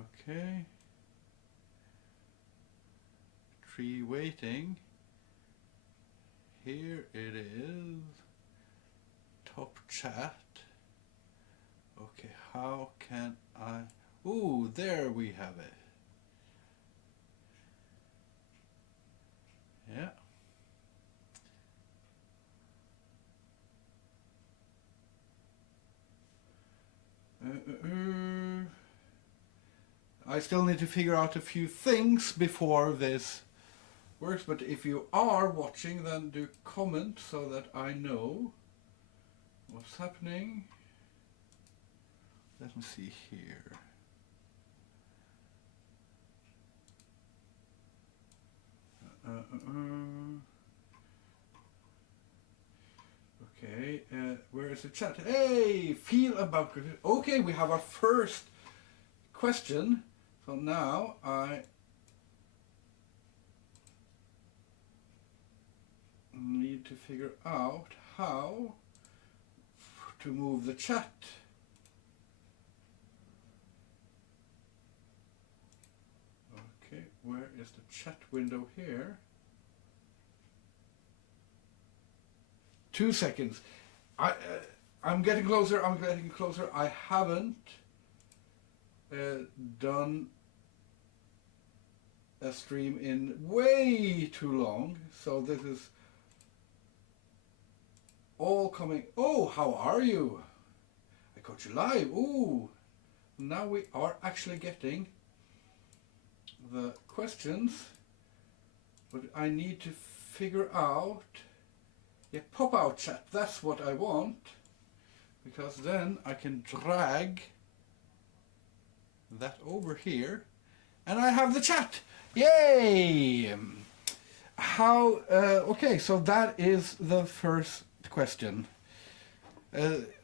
Okay. Tree waiting. Here it is. Top chat. Okay, how can I... Ooh, there we have it. Yeah. I still need to figure out a few things before this works, but if you are watching, then do comment so that I know what's happening. Let me see here. Okay, where is the chat? Hey, feel about Graffiti. Okay, we have our first question. So now I need to figure out how to move the chat. Okay, where is the chat window here? 2 seconds. I'm getting closer. I'm getting closer. I haven't done a stream in way too long, so this is all coming. Oh, how are you? I got you live. Ooh, now we are actually getting the questions, but I need to figure out. Yeah, pop out chat, that's what I want, because then I can drag that over here and I have the chat. Yay! How, okay, so that is the first question.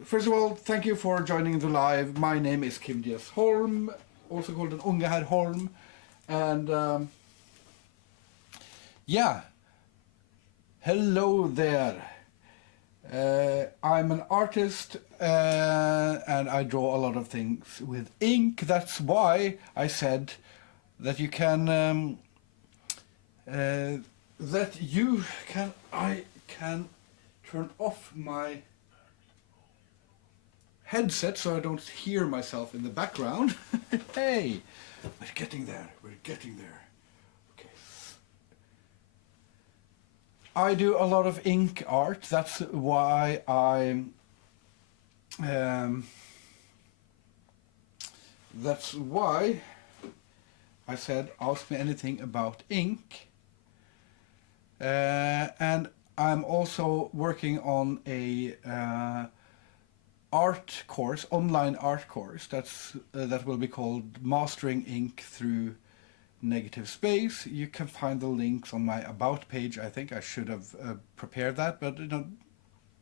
First of all, thank you for joining the live. My name is Kim Diaz Holm, also called an Unge Herr Holm, and yeah. Hello there. I'm an artist and I draw a lot of things with ink. That's why I said that you can I can turn off my headset so I don't hear myself in the background. Hey, we're getting there. We're getting there. I do a lot of ink art. That's why I said ask me anything about ink. And I'm also working on a art course, online art course. That will be called Mastering Ink Through Negative Space. You can find the links on my about page. I think I should have prepared that, but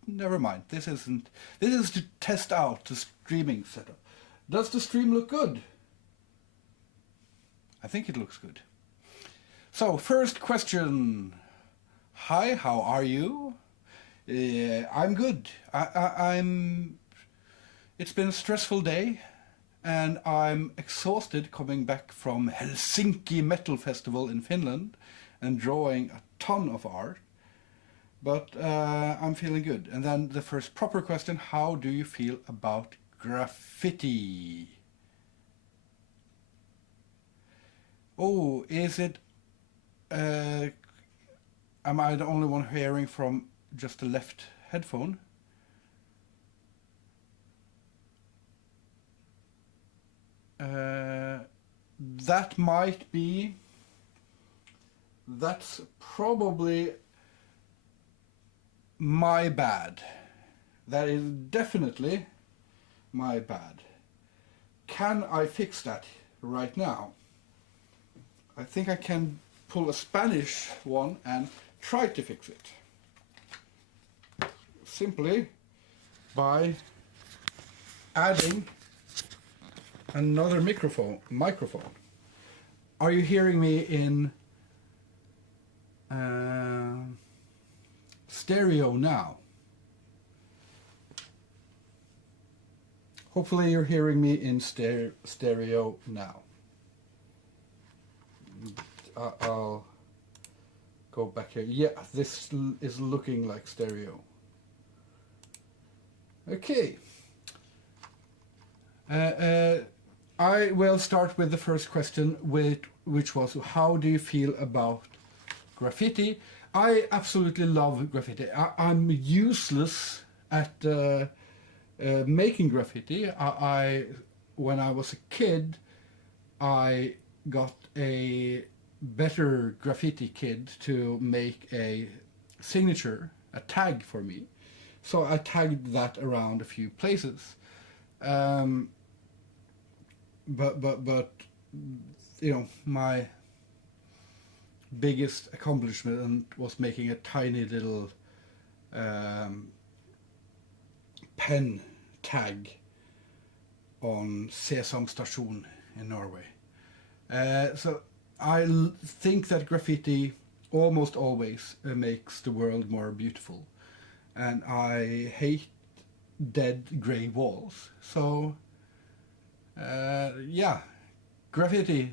never mind. This is to test out the streaming setup. Does the stream look good? I think it looks good. So first question. Hi, how are you? I'm good. It's been a stressful day. And I'm exhausted coming back from Helsinki Metal Festival in Finland and drawing a ton of art. But I'm feeling good. And then the first proper question, how do you feel about graffiti? Oh, is it... am I the only one hearing from just the left headphone? That might be, that's probably my bad. That is definitely my bad. Can I fix that right now? I think I can pull a Spanish one and try to fix it. Simply by adding another microphone. Are you hearing me in stereo now? Hopefully you're hearing me in stereo now. I'll go back here. Yeah, this is looking like stereo. Okay. I will start with the first question, which was, how do you feel about graffiti? I absolutely love graffiti. I'm useless at making graffiti. When I was a kid, I got a better graffiti kid to make a signature, a tag for me. So I tagged that around a few places. But you know, my biggest accomplishment was making a tiny little pen tag on Sesam Station in Norway. So I think that graffiti almost always makes the world more beautiful, and I hate dead grey walls. So yeah, graffiti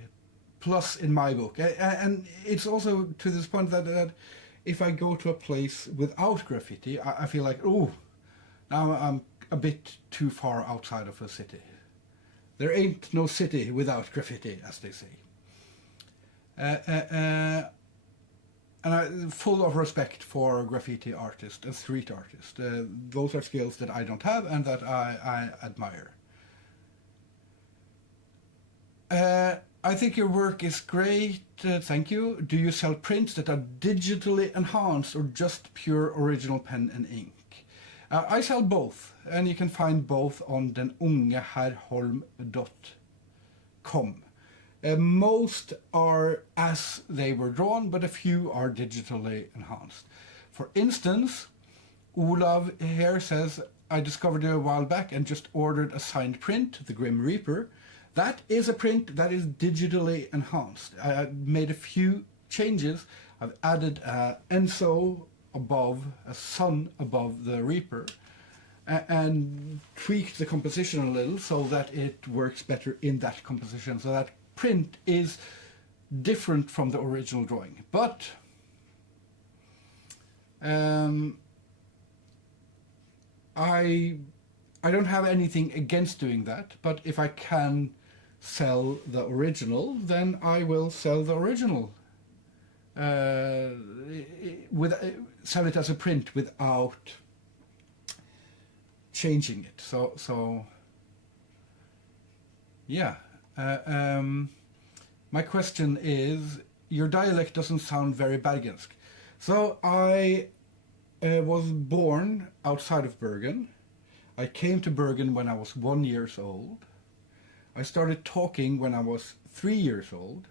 plus in my book. And it's also to this point that if I go to a place without graffiti, I feel like, oh, now I'm a bit too far outside of the city. There ain't no city without graffiti, as they say. And I'm full of respect for graffiti artists and street artists. Those are skills that I don't have and that I admire. I think your work is great, thank you. Do you sell prints that are digitally enhanced or just pure original pen and ink? I sell both, and you can find both on denungeherrholm.com. Most are as they were drawn, but a few are digitally enhanced. For instance, Olav here says, I discovered it a while back and just ordered a signed print, The Grim Reaper. That is a print that is digitally enhanced. I made a few changes. I've added an Enso above, a sun above the Reaper, and tweaked the composition a little so that it works better in that composition. So that print is different from the original drawing. But I don't have anything against doing that, but if I can sell the original, then I will sell the original. Sell it as a print without changing it. So yeah. My question is, your dialect doesn't sound very Bergensk. So I was born outside of Bergen. I came to Bergen when I was 1 year old. I started talking when I was 3 years old.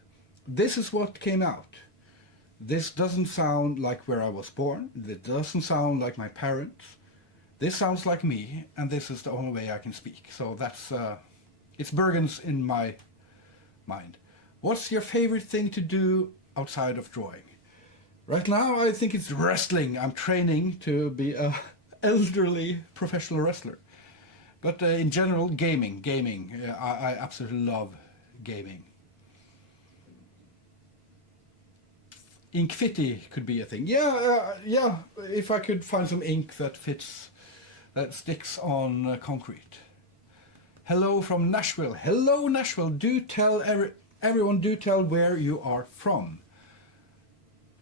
This is what came out. This doesn't sound like where I was born. It doesn't sound like my parents. This sounds like me, and this is the only way I can speak. So that's, it's Bergen's in my mind. What's your favorite thing to do outside of drawing? Right now, I think it's wrestling. I'm training to be a elderly professional wrestler. But in general, gaming. I absolutely love gaming. Inkfiti could be a thing. Yeah, if I could find some ink that fits, that sticks on concrete. Hello from Nashville. Hello, Nashville. Do tell everyone, do tell where you are from.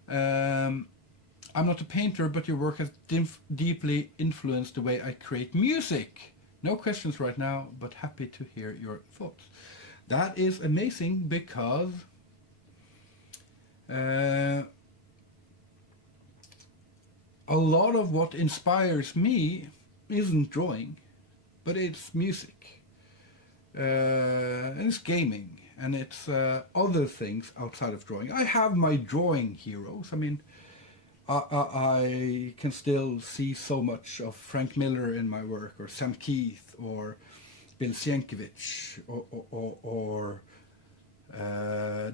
I'm not a painter, but your work has deeply influenced the way I create music. No questions right now, but happy to hear your thoughts. That is amazing, because a lot of what inspires me isn't drawing, but it's music. And it's gaming, and it's other things outside of drawing. I have my drawing heroes. I mean, I can still see so much of Frank Miller in my work, or Sam Keith, or Bill Sienkiewicz, or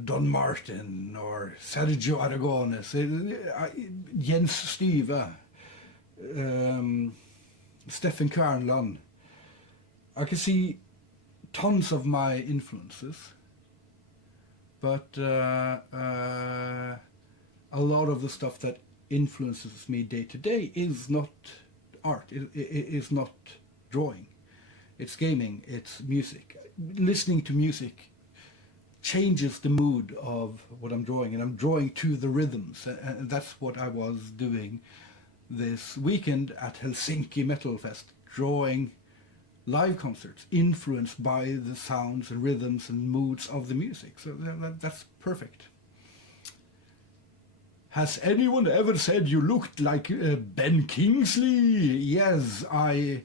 Don Martin, or Sergio Aragones, Jens Styve, Stefan Kvarnland. I can see tons of my influences, but a lot of the stuff that influences me day to day is not art. It is not drawing. It's gaming. It's music. Listening to music changes the mood of what I'm drawing, and I'm drawing to the rhythms, and that's what I was doing this weekend at Helsinki Metal Fest, drawing live concerts influenced by the sounds and rhythms and moods of the music. So that's perfect. Has anyone ever said you looked like Ben Kingsley? Yes, I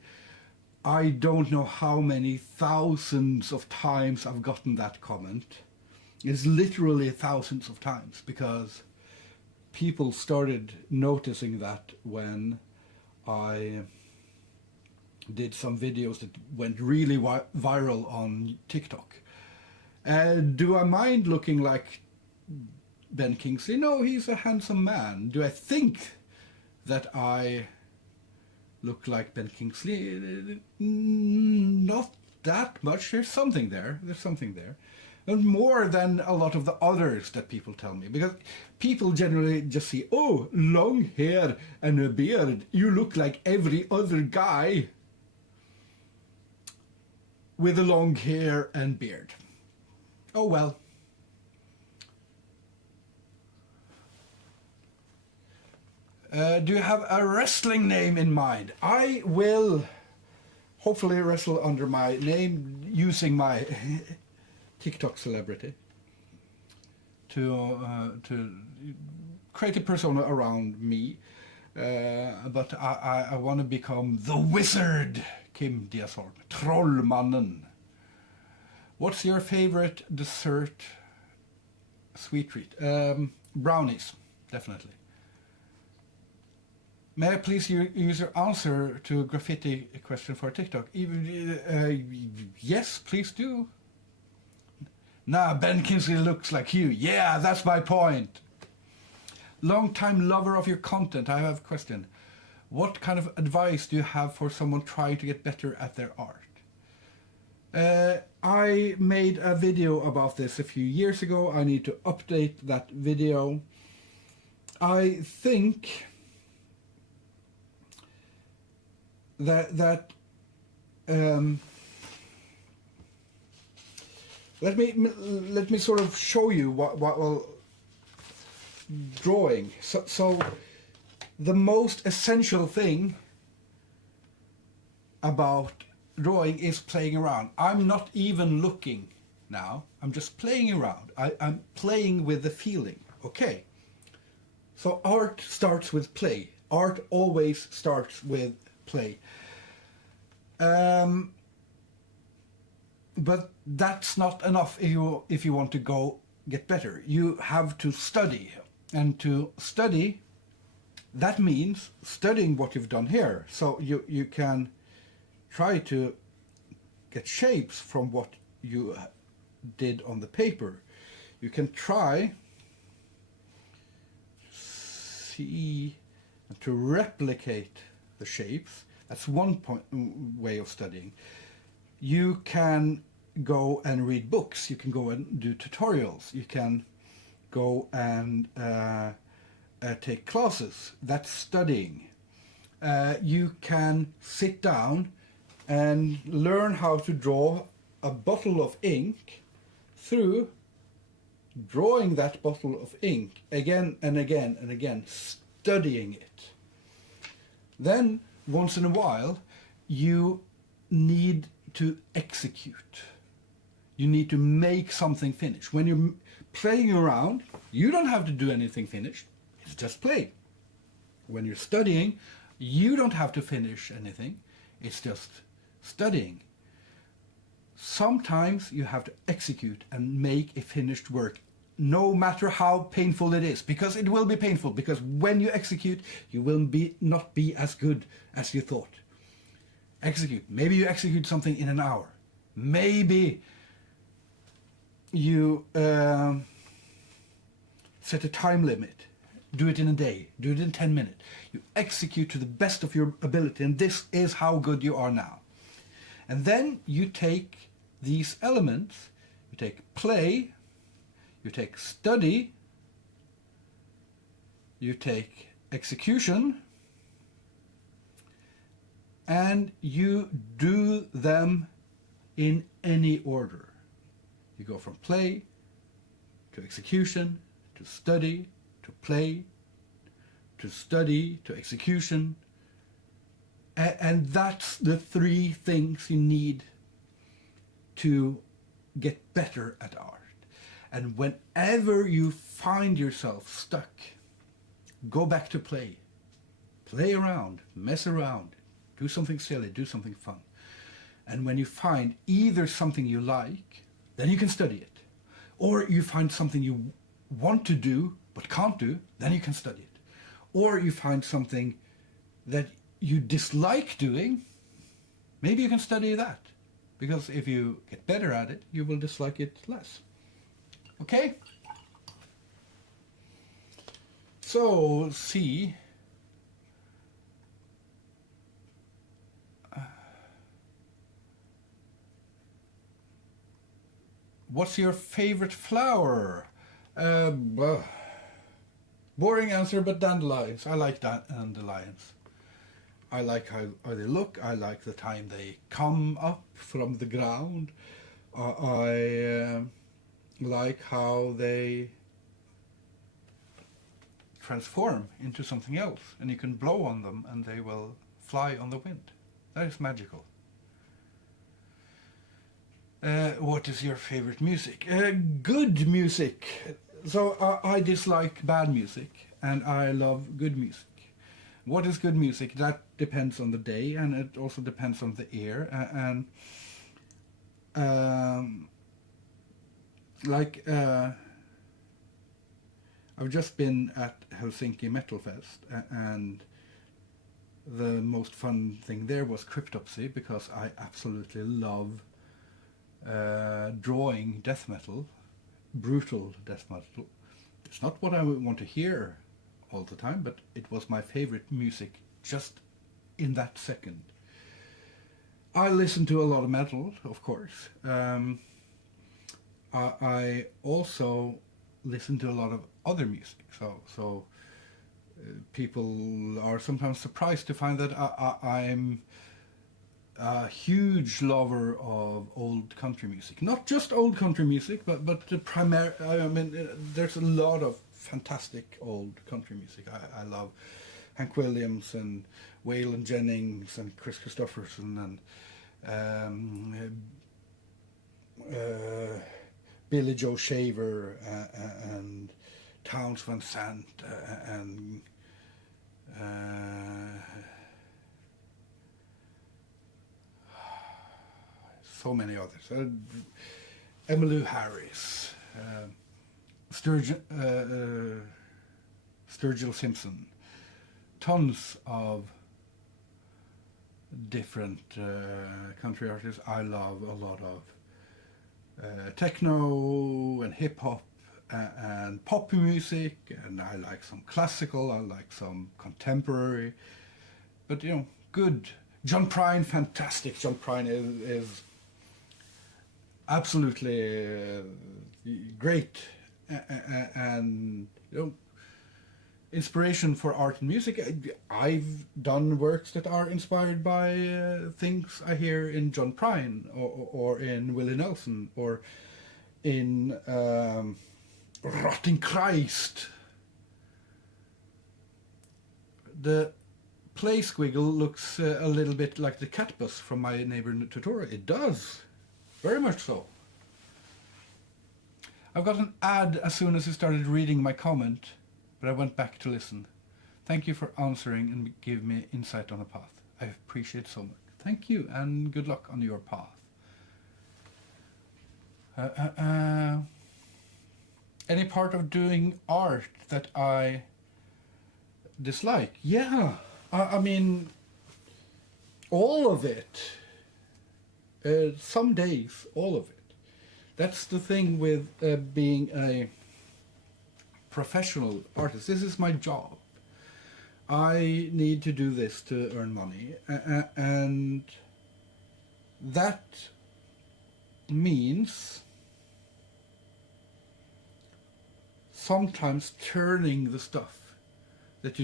don't know how many thousands of times I've gotten that comment. It's literally thousands of times, because people started noticing that when I did some videos that went really viral on TikTok. Do I mind looking like Ben Kingsley? No, he's a handsome man. Do I think that I look like Ben Kingsley? Not that much. There's something there. And more than a lot of the others that people tell me, because people generally just see, oh, long hair and a beard, you look like every other guy with a long hair and beard. Oh well. Do you have a wrestling name in mind? I will hopefully wrestle under my name, using my TikTok celebrity to create a persona around me. But I want to become the wizard, Kim Diasholm, Trollmannen. What's your favorite dessert, sweet treat? Brownies, definitely. May I please use your answer to a graffiti question for TikTok? Yes, please do. Nah, Ben Kingsley looks like you. Yeah, that's my point. Long-time lover of your content, I have a question. What kind of advice do you have for someone trying to get better at their art? I made a video about this a few years ago. I need to update that video. I think that let me sort of show you what well, drawing. So the most essential thing about drawing is playing around. I'm not even looking now. I'm just playing around. I'm playing with the feeling. Okay. So art starts with play. Art always starts with play. But that's not enough if you want to go get better. You have to study. And to study, that means studying what you've done here. So you can try to get shapes from what you did on the paper. You can try see to replicate the shapes. That's one way of studying. You can go and read books. You can go and do tutorials. You can go and take classes. That's studying. You can sit down and learn how to draw a bottle of ink through drawing that bottle of ink again and again and again, studying it. Then, once in a while, you need to execute. You need to make something finished. When you're playing around, you don't have to do anything finished. It's just play. When you're studying, you don't have to finish anything. It's just studying. Sometimes you have to execute and make a finished work, no matter how painful it is, because it will be painful, because when you execute, you will not be as good as you thought. Execute. Maybe you execute something in an hour. Maybe you set a time limit. Do it in a day. Do it in 10 minutes. You execute to the best of your ability, and this is how good you are now. And then you take these elements, you take play, you take study, you take execution, and you do them in any order. You go from play to execution to study to play to study to execution. And that's the three things you need to get better at art. And whenever you find yourself stuck, go back to play. Play around, mess around, do something silly, do something fun. And when you find either something you like, then you can study it. Or you find something you want to do but can't do, then you can study it. Or you find something that you dislike doing, maybe you can study that. Because if you get better at it, you will dislike it less. Okay? So, see. What's your favorite flower? Boring answer, but dandelions. I like dandelions. I like how they look. I like the time they come up from the ground. I like how they transform into something else, and you can blow on them and they will fly on the wind. That is magical. What is your favorite music? Good music. So I dislike bad music and I love good music. What is good music? That depends on the day, and it also depends on the ear. I've just been at Helsinki Metal Fest, and the most fun thing there was Cryptopsy, because I absolutely love drawing death metal, brutal death metal. It's not what I would want to hear all the time, but it was my favorite music just in that second. I listen to a lot of metal, of course. I also listen to a lot of other music. So people are sometimes surprised to find that I'm a huge lover of old country music. Not just old country music, but there's a lot of fantastic old country music. I love Hank Williams and Waylon Jennings and Chris Christopherson and Billy Joe Shaver and Townes Van Sant and so many others. Emmylou Harris, Sturgill Simpson, tons of different country artists. I love a lot of techno and hip hop and pop music, and I like some classical, I like some contemporary, but good. John Prine, fantastic. John Prine is absolutely great, and inspiration for art and music. I've done works that are inspired by things I hear in John Prine or in Willie Nelson or in Rotting Christ. The play squiggle looks a little bit like the cat bus from My Neighbor Totoro. It does, very much so. I've got an ad as soon as you started reading my comment, but I went back to listen. Thank you for answering and give me insight on the path. I appreciate it so much. Thank you, and good luck on your path. Any part of doing art that I dislike? Yeah, I mean, all of it. Some days, all of it. That's the thing with being a professional artist. This is my job. I need to do this to earn money, and that means sometimes turning the stuff that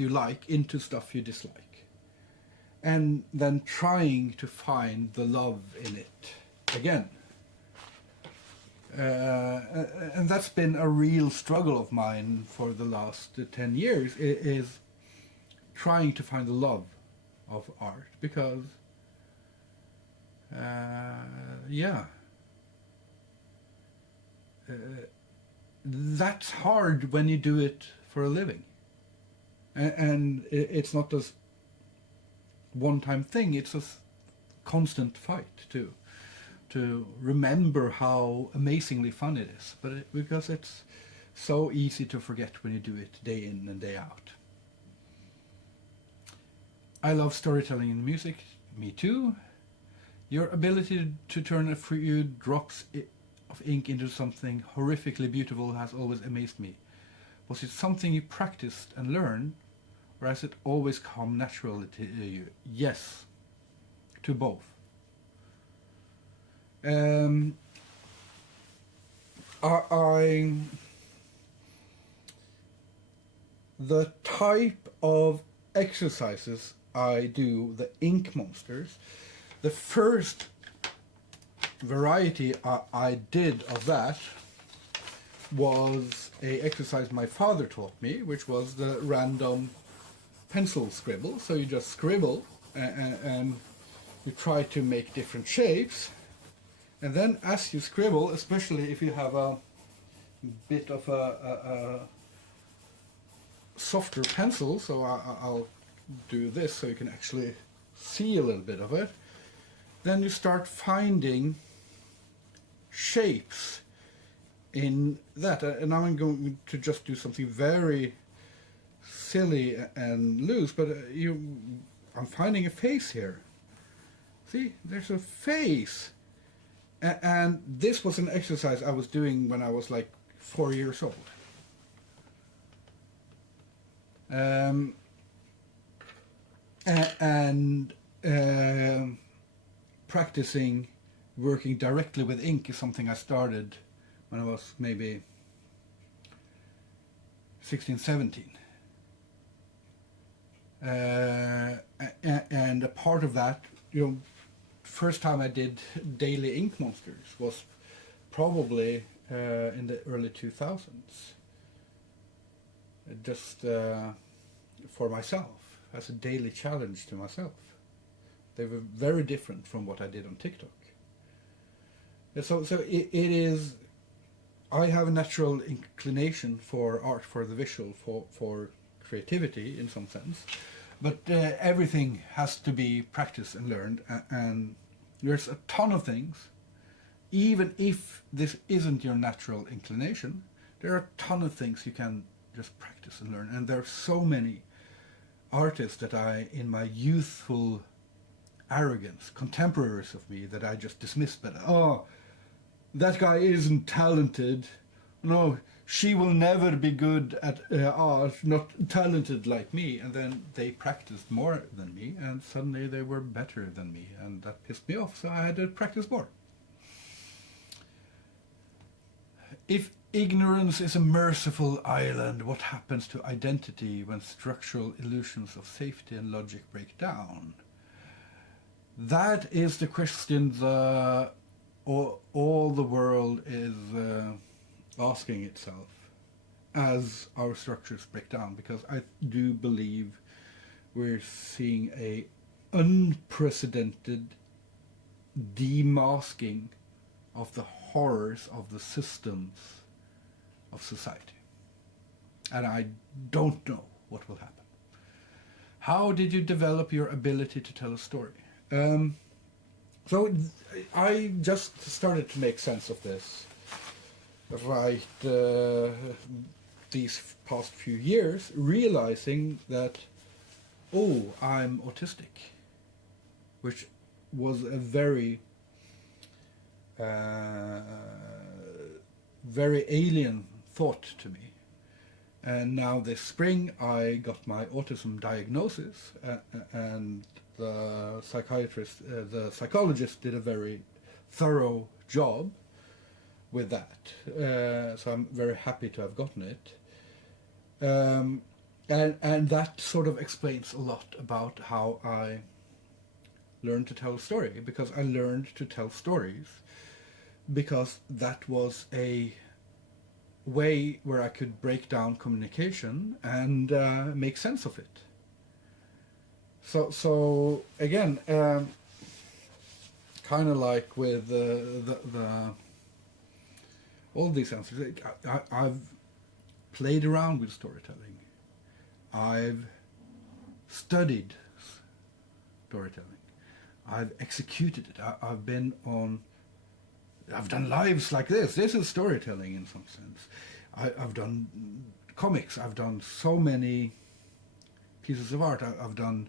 you like into stuff you dislike, and then trying to find the love in it again. And that's been a real struggle of mine for the last 10 years, is trying to find the love of art, because that's hard when you do it for a living, and it's not a one-time thing. It's a constant fight to remember how amazingly fun it is, because it's so easy to forget when you do it day in and day out. I love storytelling in music. Me too. Your ability to turn a few drops of ink into something horrifically beautiful has always amazed me. Was it something you practiced and learned, or has it always come naturally to you? Yes, to both. The type of exercises I do, the ink monsters, the first variety I did of that was a exercise my father taught me, which was the random pencil scribble. So you just scribble and you try to make different shapes, and then as you scribble, especially if you have a bit of a softer pencil, so I'll do this so you can actually see a little bit of it, then you start finding shapes in that. And now I'm going to just do something very silly and loose, but I'm finding a face here. See, there's a face. And this was an exercise I was doing when I was like 4 years old. Practicing working directly with ink is something I started when I was maybe 16, 17. And a part of that, first time I did daily ink monsters was probably in the early 2000s. Just for myself, as a daily challenge to myself. They were very different from what I did on TikTok. So it is, I have a natural inclination for art, for the visual, for creativity in some sense, but everything has to be practiced and learned, and there's a ton of things, even if this isn't your natural inclination, there are a ton of things you can just practice and learn, and there are so many artists that I, in my youthful arrogance, contemporaries of me, that I just dismissed, but that guy isn't talented, no, she will never be good at art, not talented like me, and then they practiced more than me, and suddenly they were better than me, and that pissed me off, so I had to practice more. If ignorance is a merciful island, what happens to identity when structural illusions of safety and logic break down? That is the question all the world is asking itself as our structures break down, because I do believe we're seeing a unprecedented demasking of the horrors of the systems of society. And I don't know what will happen. How did you develop your ability to tell a story? So I just started to make sense of this right these past few years, realizing that, I'm autistic, which was a very very alien thought to me. And now this spring I got my autism diagnosis, and the psychologist did a very thorough job, with that. So I'm very happy to have gotten it. And that sort of explains a lot about how I learned to tell a story, because I learned to tell stories because that was a way where I could break down communication and make sense of it. So again, kind of like with the all these answers, I've played around with storytelling. I've studied storytelling. I've executed it. I've done lives like this. This is storytelling in some sense. I've done comics. I've done so many pieces of art. I've done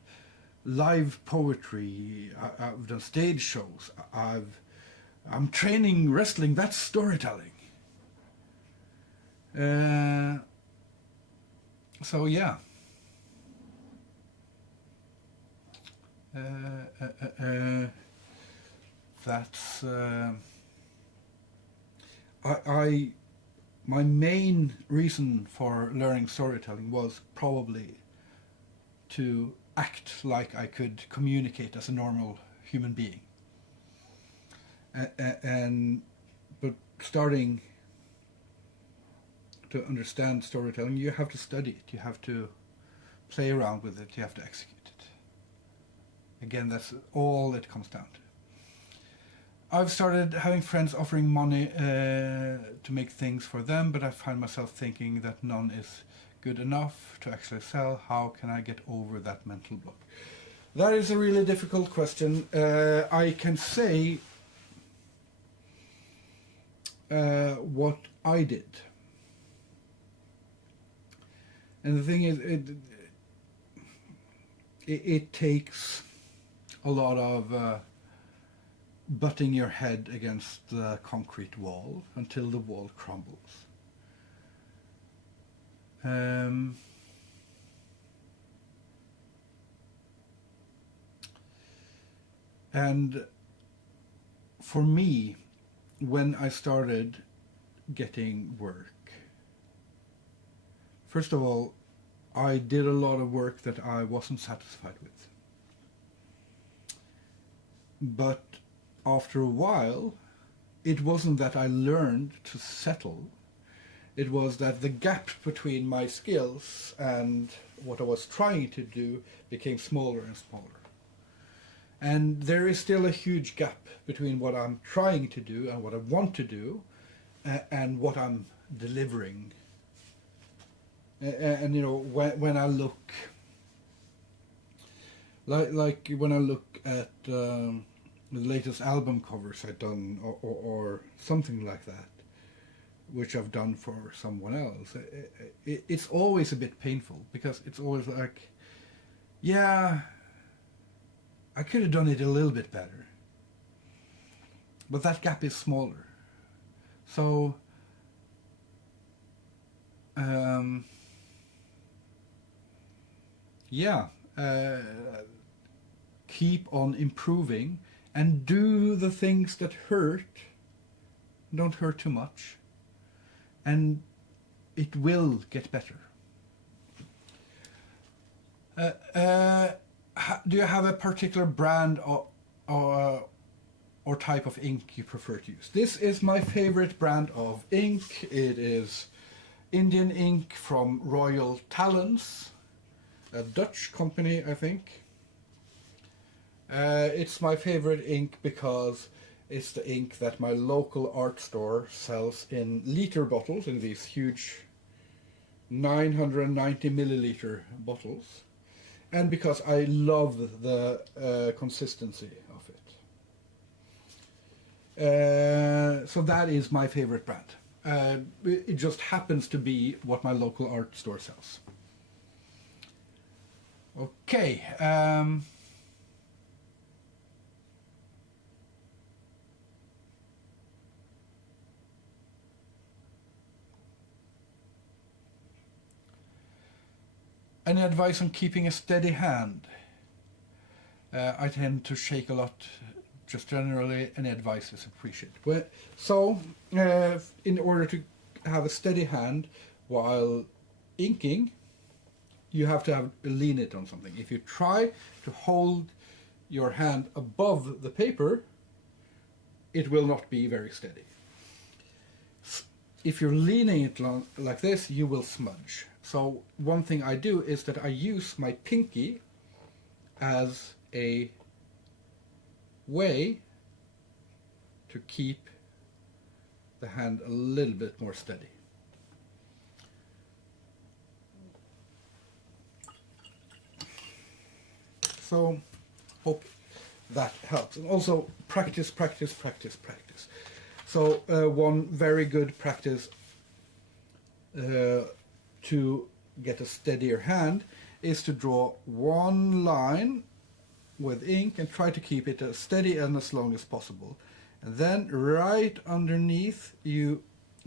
live poetry. I've done stage shows. I'm training wrestling. That's storytelling. So yeah. That's my main reason for learning storytelling was probably to act like I could communicate as a normal human being. But starting to understand storytelling, you have to study it, you have to play around with it, you have to execute it. Again, that's all it comes down to. I've started having friends offering money to make things for them, but I find myself thinking that none is good enough to actually sell. How can I get over that mental block? That is a really difficult question. I can say what I did. And the thing is, it takes a lot of butting your head against the concrete wall until the wall crumbles. And for me, when I started getting work, first of all, I did a lot of work that I wasn't satisfied with. But after a while, it wasn't that I learned to settle. It was that the gap between my skills and what I was trying to do became smaller and smaller. And there is still a huge gap between what I'm trying to do and what I want to do and what I'm delivering. And you know, when I look, like when I look at the latest album covers I've done, or something like that, which I've done for someone else, it's always a bit painful, because it's always like, yeah, I could have done it a little bit better, but that gap is smaller. So yeah, keep on improving and do the things that hurt. Don't hurt too much, and it will get better. Do you have a particular brand or type of ink you prefer to use? This is my favorite brand of ink. It is Indian ink from Royal Talons, a Dutch company, I think. It's my favorite ink because it's the ink that my local art store sells in liter bottles, in these huge 990 milliliter bottles, and because I love the consistency of it. So that is my favorite brand. It just happens to be what my local art store sells. Okay. Any advice on keeping a steady hand? I tend to shake a lot just generally any advice is appreciated. So, in order to have a steady hand while inking, you have to lean it on something. If you try to hold your hand above the paper, it will not be very steady. If you're leaning it like this, you will smudge. So one thing I do is that I use my pinky as a way to keep the hand a little bit more steady. So hope that helps. And also practice, practice, practice, practice. So one very good practice to get a steadier hand is to draw one line with ink and try to keep it as steady and as long as possible. And then right underneath you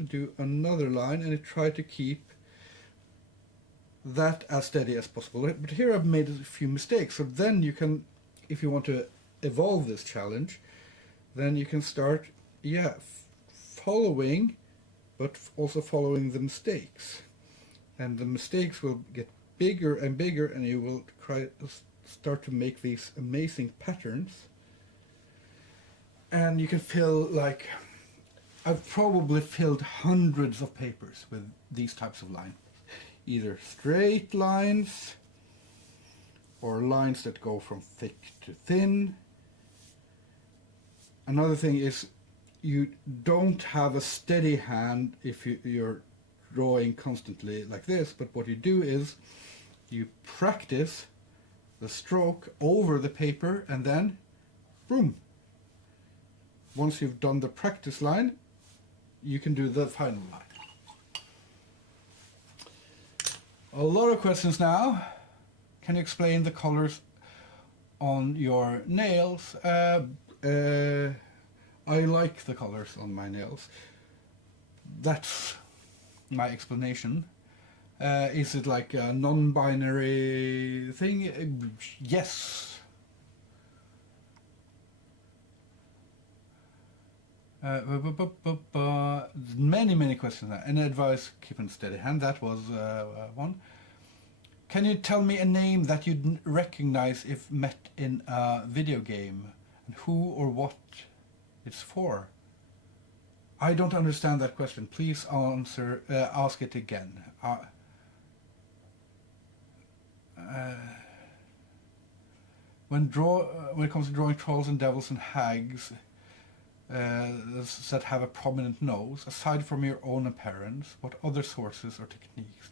do another line and try to keep that as steady as possible. But here I've made a few mistakes, so then you can, if you want to evolve this challenge, then you can start, following, but also following the mistakes. And the mistakes will get bigger and bigger, and you will start to make these amazing patterns. And you can fill, like, I've probably filled hundreds of papers with these types of lines. Either straight lines or lines that go from thick to thin. Another thing is you don't have a steady hand if you're drawing constantly like this, but what you do is you practice the stroke over the paper and then boom. Once you've done the practice line, you can do the final line. A lot of questions now. Can you explain the colors on your nails? I like the colors on my nails. That's my explanation. Is it like a non-binary thing? Yes. Many questions now. Any advice? Keep a steady hand. That was one. Can you tell me a name that you'd recognize if met in a video game, and who or what it's for? I don't understand that question. Please ask it again. When it comes to drawing trolls and devils and hags that have a prominent nose, aside from your own appearance, what other sources or techniques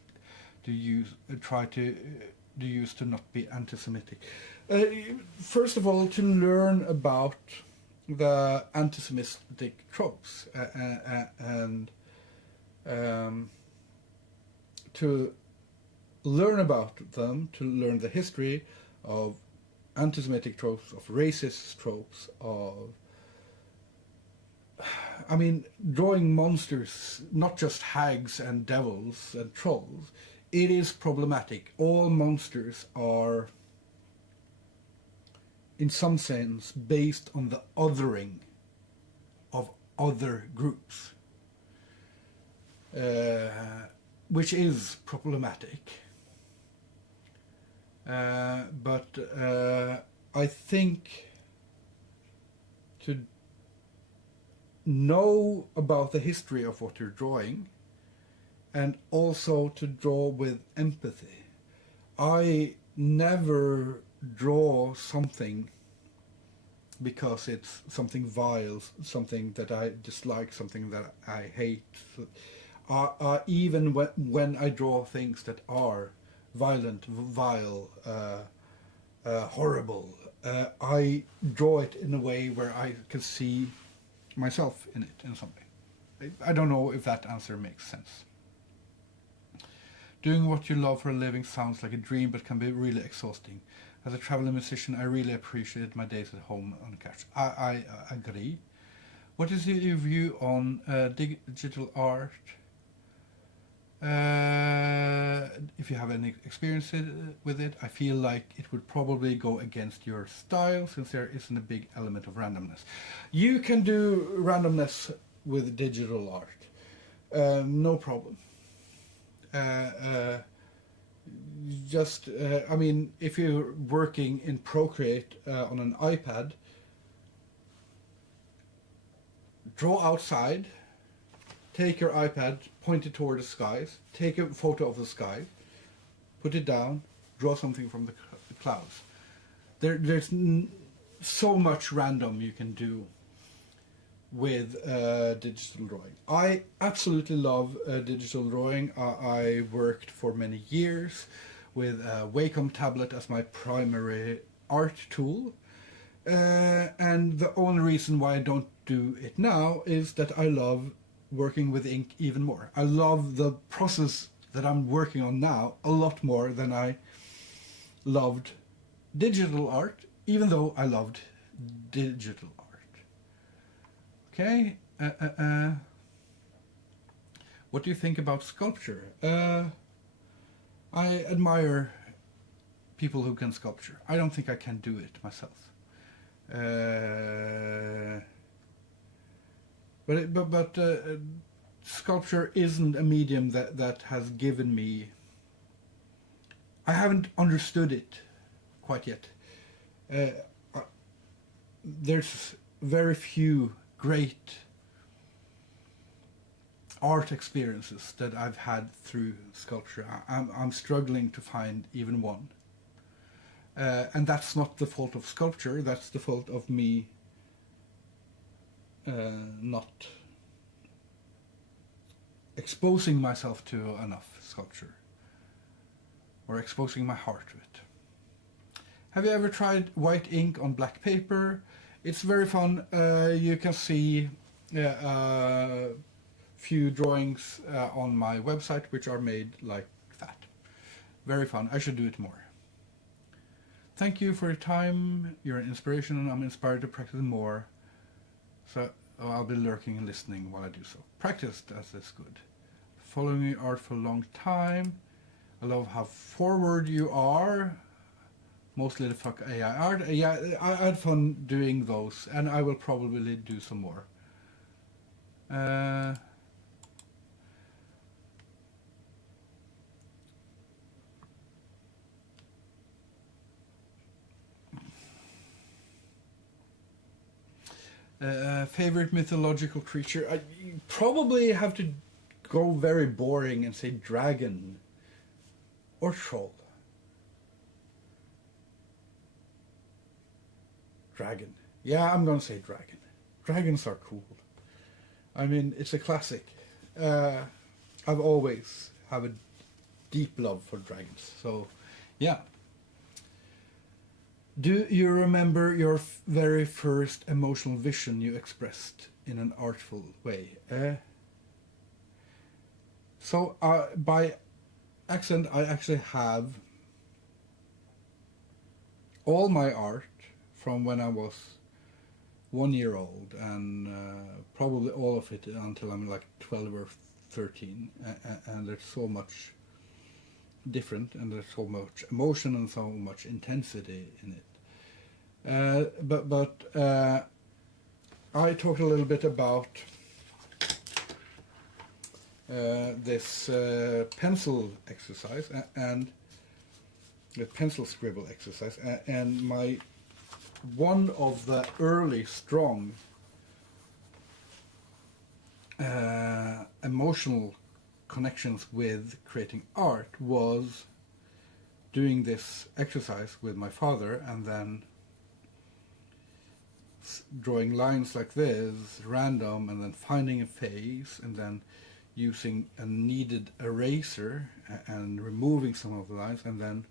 do you use to not be anti-Semitic? First of all, to learn about the anti-Semitic tropes and to learn about them, to learn the history of anti-Semitic tropes, of racist tropes, drawing monsters, not just hags and devils and trolls, it is problematic. All monsters are, in some sense, based on the othering of other groups, which is problematic. But I think to know about the history of what you're drawing, and also to draw with empathy. I never draw something because it's something vile, something that I dislike, something that I hate. Even when I draw things that are violent, vile, horrible, I draw it in a way where I can see myself in it in some way. I don't know if that answer makes sense. Doing what you love for a living sounds like a dream, but can be really exhausting. As a traveling musician, I really appreciate my days at home on the couch. I agree. What is your view on digital art? If you have any experience with it, I feel like it would probably go against your style since there isn't a big element of randomness. You can do randomness with digital art, no problem. I mean, if you're working in Procreate on an iPad, draw outside, take your iPad, point it toward the skies, take a photo of the sky, put it down, draw something from the clouds. There's so much random you can do with digital drawing. I absolutely love digital drawing. I worked for many years with a Wacom tablet as my primary art tool. And the only reason why I don't do it now is that I love working with ink even more. I love the process that I'm working on now a lot more than I loved digital art, even though I loved digital art. Okay, what do you think about sculpture? I admire people who can sculpture. I don't think I can do it myself. But sculpture isn't a medium that has given me. I haven't understood it quite yet. There's very few great art experiences that I've had through sculpture. I'm struggling to find even one. And that's not the fault of sculpture, that's the fault of me not exposing myself to enough sculpture, or exposing my heart to it. Have you ever tried white ink on black paper? It's very fun. You can see a few drawings on my website which are made like that. Very fun. I should do it more. Thank you for your time. You're an inspiration and I'm inspired to practice more. So I'll be lurking and listening while I do so. Practice, that is good. Following your art for a long time. I love how forward you are. Mostly the fuck AI art. Yeah, I had fun doing those and I will probably do some more. Favorite mythological creature? I probably have to go very boring and say dragon or troll. Dragon. Yeah, I'm gonna say dragon. Dragons are cool. I mean, it's a classic. I've always have a deep love for dragons. So, yeah. Do you remember your very first emotional vision you expressed in an artful way? So by accident, I actually have all my art from when I was 1 year old, and probably all of it until I'm like 12 or 13, and there's so much different, and there's so much emotion and so much intensity in it. But I talked a little bit about this pencil exercise and the pencil scribble exercise, and my one of the early strong emotional connections with creating art was doing this exercise with my father, and then drawing lines like this, random, and then finding a face, and then using a kneaded eraser and removing some of the lines, and then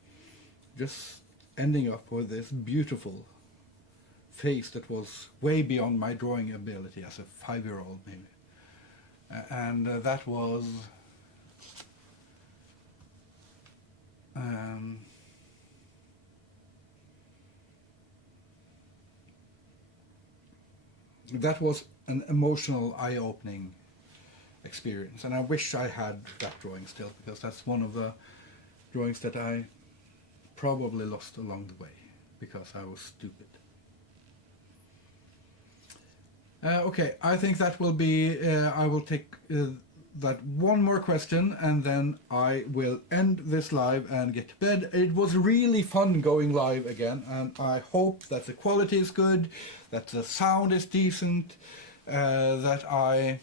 just ending up with this beautiful face that was way beyond my drawing ability as a 5-year-old maybe. And that was an emotional eye-opening experience. And I wish I had that drawing still, because that's one of the drawings that I probably lost along the way because I was stupid. Okay, I think that will be, I will take that one more question and then I will end this live and get to bed. It was really fun going live again, and I hope that the quality is good, that the sound is decent, that I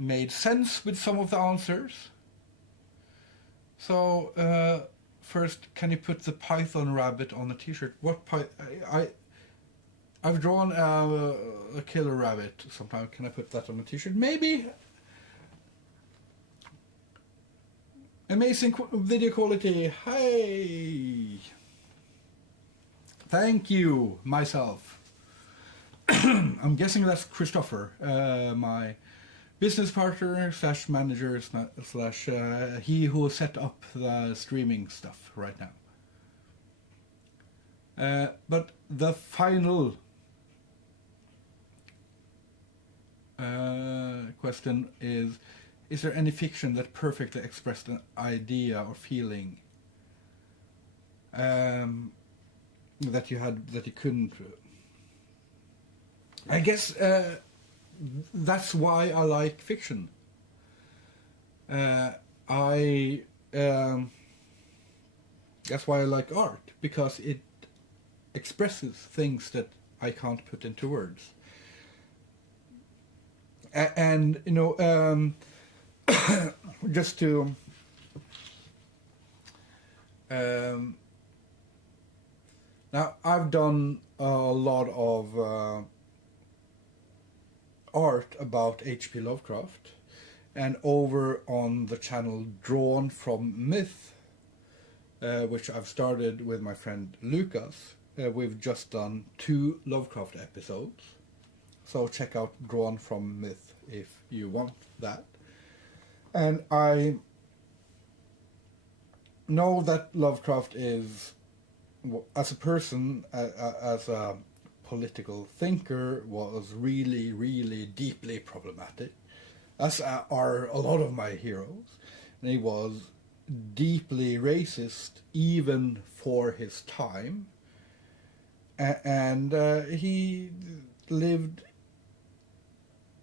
made sense with some of the answers. So first, can you put the Python rabbit on a t-shirt? What I've drawn a killer rabbit sometime. Can I put that on a t-shirt? Maybe. Amazing video quality. Hey. Thank you, myself. I'm guessing that's Christopher, my business partner slash manager slash he who set up the streaming stuff right now. But the final question is there any fiction that perfectly expressed an idea or feeling that you had that you couldn't? I guess that's why I like fiction. That's why I like art, because it expresses things that I can't put into words. And you know, just to now I've done a lot of art about H.P. Lovecraft, and over on the channel Drawn from Myth, which I've started with my friend Lucas, we've just done 2 Lovecraft episodes, so check out Drawn from Myth if you want that. And I know that Lovecraft is, as a person, as a political thinker, was really, really deeply problematic, as are a lot of my heroes. And he was deeply racist even for his time, and he lived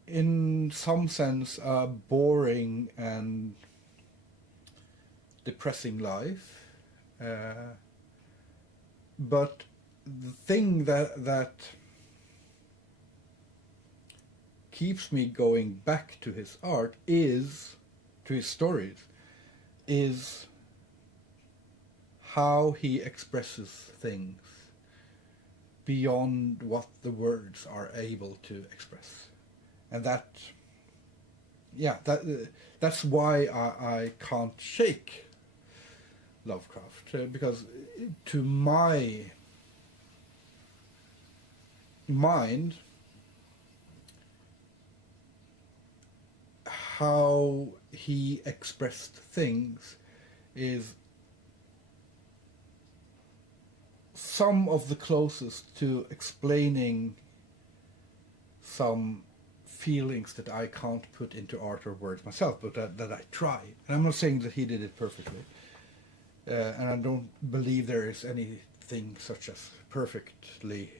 in some sense a boring and depressing life, but the thing that keeps me going back to his art is, to his stories, is how he expresses things beyond what the words are able to express. And that, yeah, that's why I can't shake Lovecraft, because to my mind, how he expressed things is some of the closest to explaining some feelings that I can't put into art or words myself, but that I try. And I'm not saying that he did it perfectly, and I don't believe there is anything such as perfectly.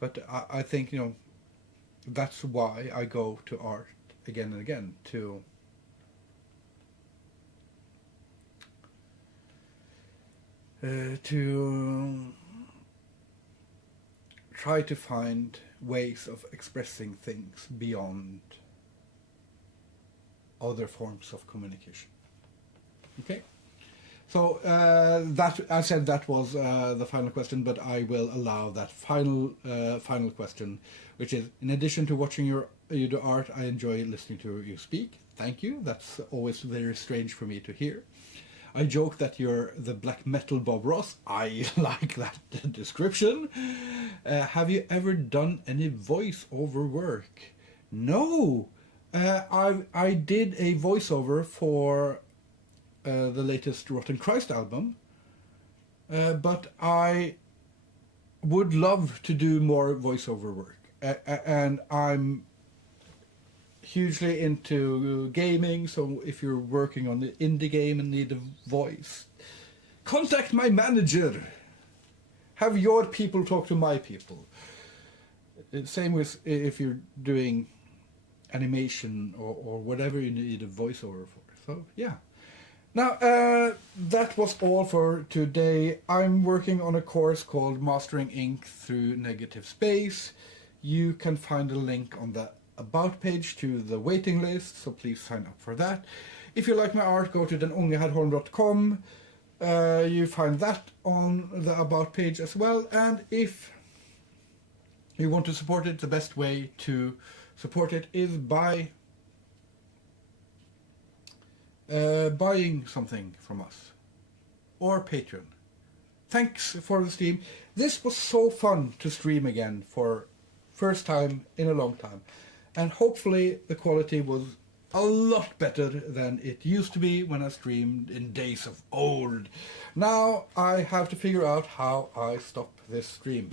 But I think, you know, that's why I go to art again and again, to try to find ways of expressing things beyond other forms of communication. Okay? So that, I said that was the final question, but I will allow that final question, which is, in addition to watching you do art, I enjoy listening to you speak. Thank you. That's always very strange for me to hear. I joke that you're the black metal Bob Ross. I like that description. Have you ever done any voiceover work? No. I did a voiceover for the latest Rotten Christ album, but I would love to do more voiceover work, and I'm hugely into gaming, so if you're working on the indie game and need a voice, contact my manager. Have your people talk to my people. Same with if you're doing animation or whatever you need a voiceover for. So yeah. Now that was all for today. I'm working on a course called Mastering Ink through Negative Space. You can find a link on the About page to the waiting list, so please sign up for that. If you like my art, go to denungeherholm.com. You find that on the About page as well. And if you want to support it, the best way to support it is by buying something from us or Patreon. Thanks for the stream. This was so fun to stream again for first time in a long time, and hopefully the quality was a lot better than it used to be when I streamed in days of old. Now I have to figure out how I stop this stream.